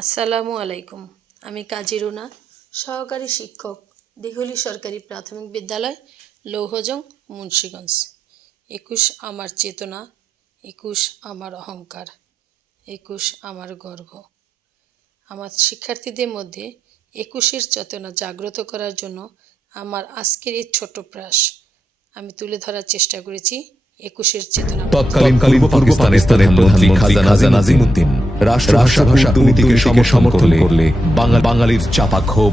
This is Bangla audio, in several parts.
আসসালামু আলাইকুম। আমি কাজী রুনা, সহকারী শিক্ষক, দিঘলি সরকারি প্রাথমিক বিদ্যালয়, লৌহজং, মুন্সিগঞ্জ। 21 আমার চেতনা, 21 আমার অহংকার, 21 আমার গর্ব। আমার শিক্ষার্থীদের মধ্যে 21-এর চেতনা জাগ্রত করার জন্য আমার আজকের এই ছোট্ট প্রয়াস আমি তুলে ধরার চেষ্টা করেছি 21-এর চেতনা। তৎকালীন পূর্ব পাকিস্তানের প্রধানমন্ত্রী খাজা নাজিমউদ্দিন রাষ্ট্রভাষা দুর্নীতিকে সমর্থন করলে বাঙালির চাপা ক্ষোভ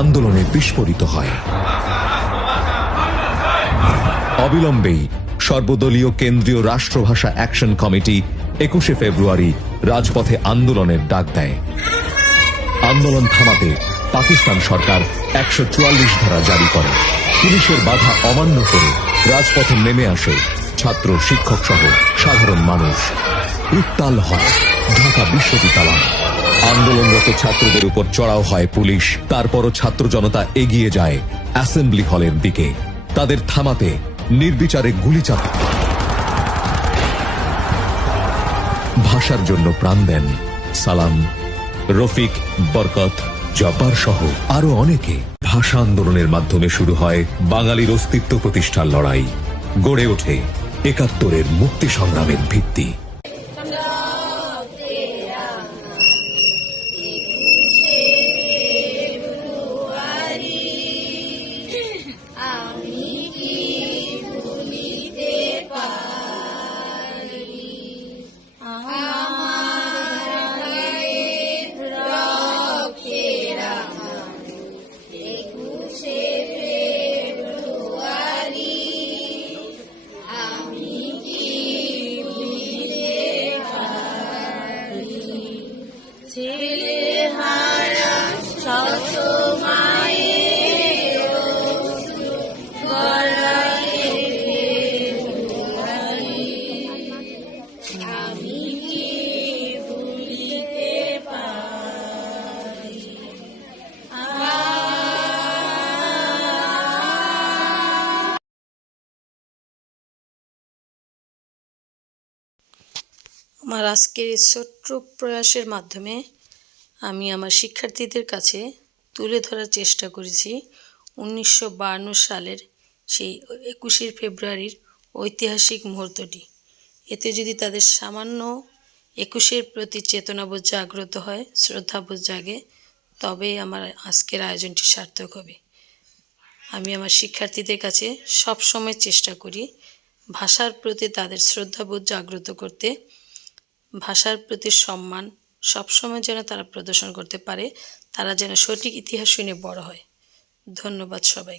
আন্দোলনে বিস্ফোরিত হয়। অবিলম্বেই সর্বদলীয় কেন্দ্রীয় রাষ্ট্রভাষা অ্যাকশন কমিটি 21শে ফেব্রুয়ারি রাজপথে আন্দোলনের ডাক দেয়। আন্দোলন থামাতে পাকিস্তান সরকার 144 ধারা জারি করে। পুলিশের বাধা অমান্য করে রাজপথে নেমে আসে ছাত্র, শিক্ষক সহ সাধারণ মানুষ। উত্তাল হয় ঢাকা বিশ্ববিদ্যালয়। আন্দোলনরত ছাত্রদের উপর চড়াও হয় পুলিশ। তারপরও ছাত্র জনতা এগিয়ে যায় অ্যাসেম্বলি হলের দিকে। তাদের থামাতে নির্বিচারে গুলি চালায়। ভাষার জন্য প্রাণ দেন সালাম, রফিক, বরকত, জব্বার সহ আরো অনেকে। ভাষা আন্দোলনের মাধ্যমে শুরু হয় বাঙালির অস্তিত্ব প্রতিষ্ঠার লড়াই। গড়ে ওঠে 71-এর মুক্তি সংগ্রামের ভিত্তি। আমার আজকের এই ছোট্ট প্রয়াসের মাধ্যমে আমি আমার শিক্ষার্থীদের কাছে তুলে ধরার চেষ্টা করেছি 1952 সালের সেই 21শে ফেব্রুয়ারির ঐতিহাসিক মুহূর্তটি। এতে যদি তাদের সামান্য 21-এর প্রতি চেতনাবোধ জাগ্রত হয়, শ্রদ্ধাবোধ জাগে, তবেই আমার আজকের আয়োজনটি সার্থক হবে। আমি আমার শিক্ষার্থীদের কাছে সব সময় চেষ্টা করি ভাষার প্রতি তাদের শ্রদ্ধাবোধ জাগ্রত করতে, ভাষার প্রতি সম্মান সবসময় যেন তারা প্রদর্শন করতে পারে, তারা যেন সঠিক ইতিহাস শুনে বড় হয়। ধন্যবাদ সবাই।